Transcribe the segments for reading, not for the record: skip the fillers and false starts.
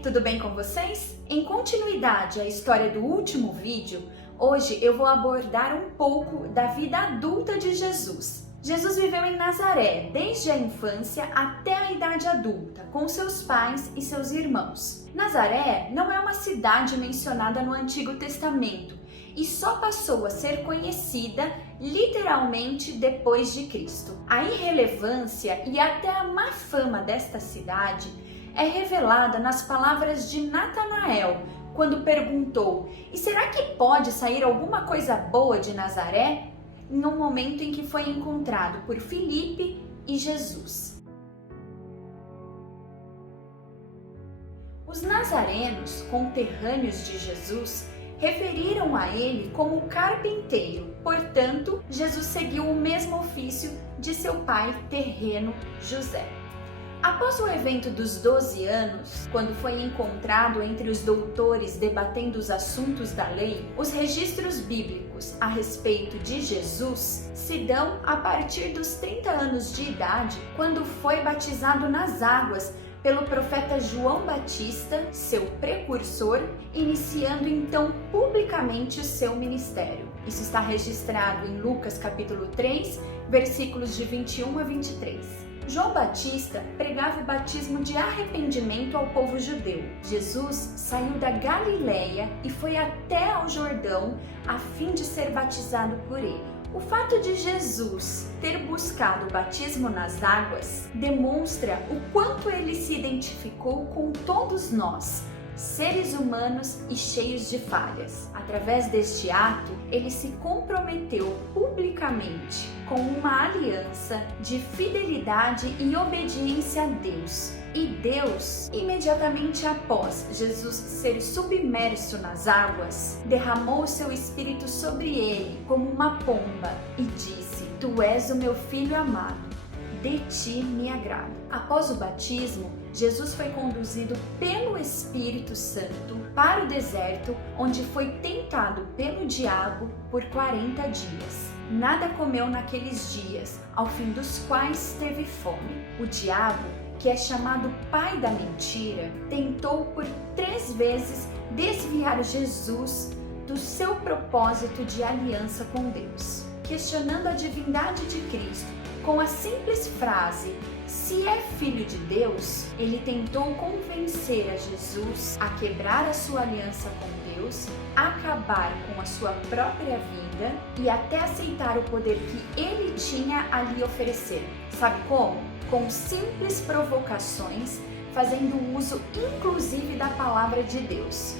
Oi, tudo bem com vocês? Em continuidade à história do último vídeo, hoje eu vou abordar um pouco da vida adulta de Jesus. Jesus viveu em Nazaré desde a infância até a idade adulta, com seus pais e seus irmãos. Nazaré não é uma cidade mencionada no Antigo Testamento e só passou a ser conhecida literalmente depois de Cristo. A irrelevância e até a má fama desta cidade é revelada nas palavras de Natanael, quando perguntou: "E será que pode sair alguma coisa boa de Nazaré?", no momento em que foi encontrado por Filipe e Jesus. Os nazarenos, conterrâneos de Jesus, referiram a ele como carpinteiro, portanto, Jesus seguiu o mesmo ofício de seu pai terreno José. Após o evento dos 12 anos, quando foi encontrado entre os doutores debatendo os assuntos da lei, os registros bíblicos a respeito de Jesus se dão a partir dos 30 anos de idade, quando foi batizado nas águas pelo profeta João Batista, seu precursor, iniciando então publicamente o seu ministério. Isso está registrado em Lucas capítulo 3, versículos de 21 a 23. João Batista pregava o batismo de arrependimento ao povo judeu. Jesus saiu da Galileia e foi até ao Jordão a fim de ser batizado por ele. O fato de Jesus ter buscado o batismo nas águas demonstra o quanto ele se identificou com todos nós, seres humanos e cheios de falhas. Através deste ato, ele se comprometeu publicamente com uma aliança de fidelidade e obediência a Deus. E Deus, imediatamente após Jesus ser submerso nas águas, derramou seu Espírito sobre ele como uma pomba e disse: "Tu és o meu filho amado, de ti me agrado". Após o batismo, Jesus foi conduzido pelo Espírito Santo para o deserto, onde foi tentado pelo diabo por 40 dias. Nada comeu naqueles dias, ao fim dos quais teve fome. O diabo, que é chamado pai da mentira, tentou por 3 vezes desviar Jesus do seu propósito de aliança com Deus. Questionando a divindade de Cristo com a simples frase: "Se é filho de Deus", ele tentou convencer a Jesus a quebrar a sua aliança com Deus, acabar com a sua própria vida e até aceitar o poder que ele tinha a lhe oferecer. Sabe como? Com simples provocações, fazendo uso inclusive da palavra de Deus.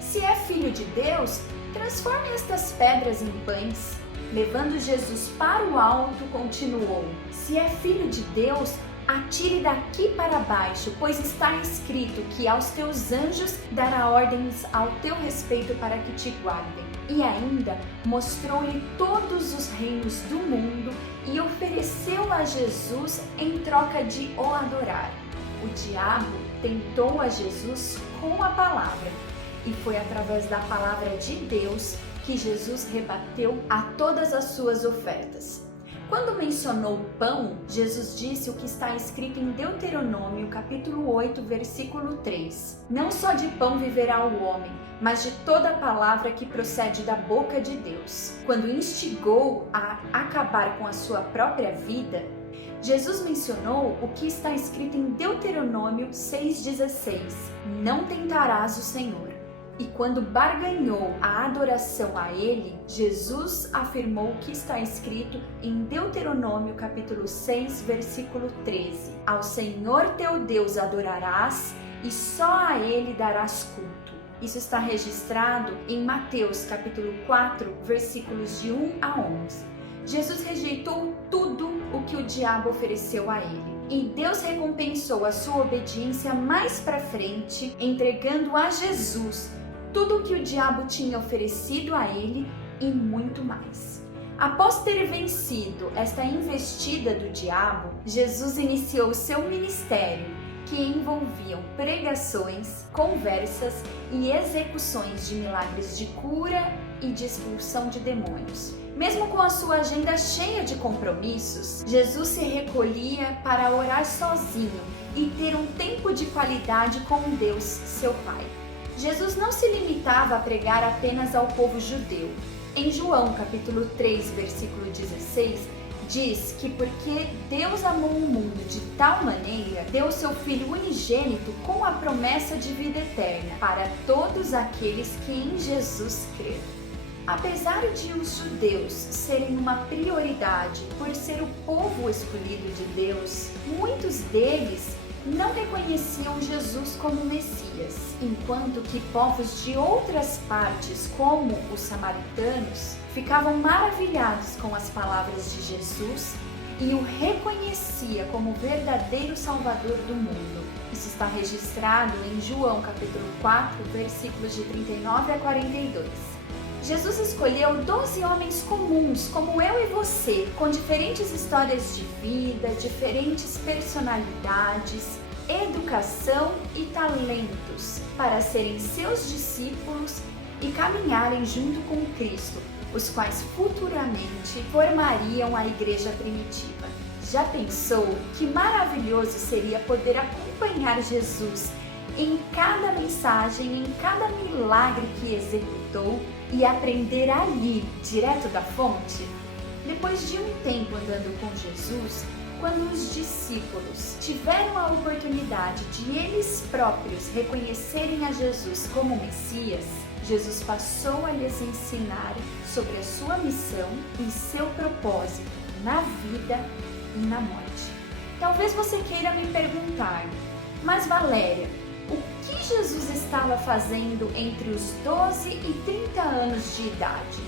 "Se é filho de Deus, transforme estas pedras em pães". Levando Jesus para o alto, continuou: "Se é filho de Deus, atire daqui para baixo, pois está escrito que aos teus anjos dará ordens ao teu respeito para que te guardem". E ainda mostrou-lhe todos os reinos do mundo e ofereceu a Jesus em troca de o adorar. O diabo tentou a Jesus com a palavra, e foi através da palavra de Deus que Jesus rebateu a todas as suas ofertas. Quando mencionou pão, Jesus disse o que está escrito em Deuteronômio, capítulo 8, versículo 3. "Não só de pão viverá o homem, mas de toda palavra que procede da boca de Deus". Quando instigou a acabar com a sua própria vida, Jesus mencionou o que está escrito em Deuteronômio 6,16. "Não tentarás o Senhor". E quando barganhou a adoração a ele, Jesus afirmou o que está escrito em Deuteronômio capítulo 6, versículo 13. "Ao Senhor teu Deus adorarás e só a ele darás culto". Isso está registrado em Mateus capítulo 4, versículos de 1 a 11. Jesus rejeitou tudo o que o diabo ofereceu a ele. E Deus recompensou a sua obediência mais para frente, entregando a Jesus tudo o que o diabo tinha oferecido a ele e muito mais. Após ter vencido esta investida do diabo, Jesus iniciou seu ministério, que envolviam pregações, conversas e execuções de milagres de cura e de expulsão de demônios. Mesmo com a sua agenda cheia de compromissos, Jesus se recolhia para orar sozinho e ter um tempo de qualidade com Deus, seu Pai. Jesus não se limitava a pregar apenas ao povo judeu. Em João capítulo 3, versículo 16, diz que porque Deus amou o mundo de tal maneira, deu seu Filho unigênito com a promessa de vida eterna para todos aqueles que em Jesus creram. Apesar de os judeus serem uma prioridade por ser o povo escolhido de Deus, muitos deles não reconheciam Jesus como Messias, enquanto que povos de outras partes, como os samaritanos, ficavam maravilhados com as palavras de Jesus e o reconhecia como verdadeiro Salvador do mundo. Isso está registrado em João capítulo 4, versículos de 39 a 42. Jesus escolheu 12 homens comuns, como eu e você, com diferentes histórias de vida, diferentes personalidades, educação e talentos, para serem seus discípulos e caminharem junto com Cristo, os quais futuramente formariam a igreja primitiva. Já pensou que maravilhoso seria poder acompanhar Jesus em cada mensagem, em cada milagre que executou e aprender ali, direto da fonte? Depois de um tempo andando com Jesus, quando os discípulos tiveram a oportunidade de eles próprios reconhecerem a Jesus como Messias, Jesus passou a lhes ensinar sobre a sua missão e seu propósito na vida e na morte. Talvez você queira me perguntar, mas Valéria, o que Jesus estava fazendo entre os 12 e 30 anos de idade?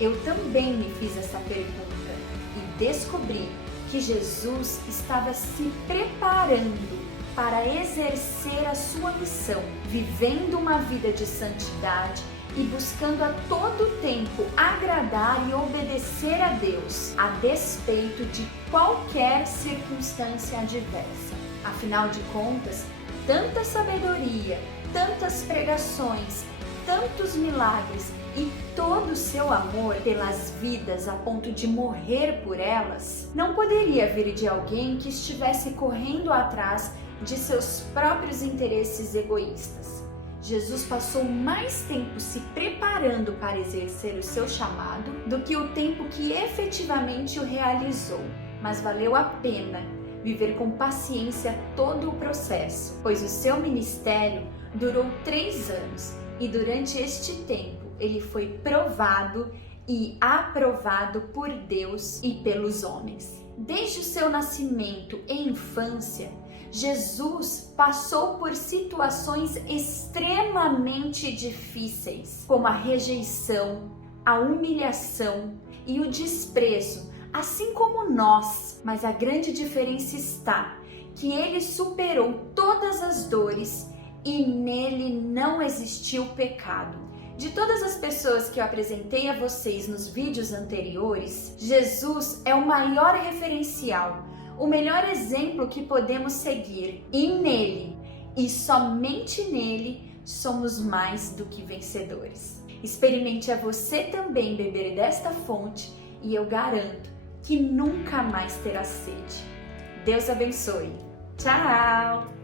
Eu também me fiz essa pergunta e descobri que Jesus estava se preparando para exercer a sua missão, vivendo uma vida de santidade e buscando a todo tempo agradar e obedecer a Deus, a despeito de qualquer circunstância adversa. Afinal de contas, tanta sabedoria, tantas pregações, tantos milagres e todo o seu amor pelas vidas a ponto de morrer por elas, não poderia vir de alguém que estivesse correndo atrás de seus próprios interesses egoístas. Jesus passou mais tempo se preparando para exercer o seu chamado do que o tempo que efetivamente o realizou, mas valeu a pena viver com paciência todo o processo, pois o seu ministério durou 3 anos e durante este tempo ele foi provado e aprovado por Deus e pelos homens. Desde o seu nascimento e infância, Jesus passou por situações extremamente difíceis, como a rejeição, a humilhação e o desprezo, assim como nós. Mas a grande diferença está que ele superou todas as dores e nele não existiu pecado. De todas as pessoas que eu apresentei a vocês nos vídeos anteriores, Jesus é o maior referencial, o melhor exemplo que podemos seguir. E nele, e somente nele, somos mais do que vencedores. Experimente a você também beber desta fonte e eu garanto que nunca mais terá sede. Deus abençoe. Tchau!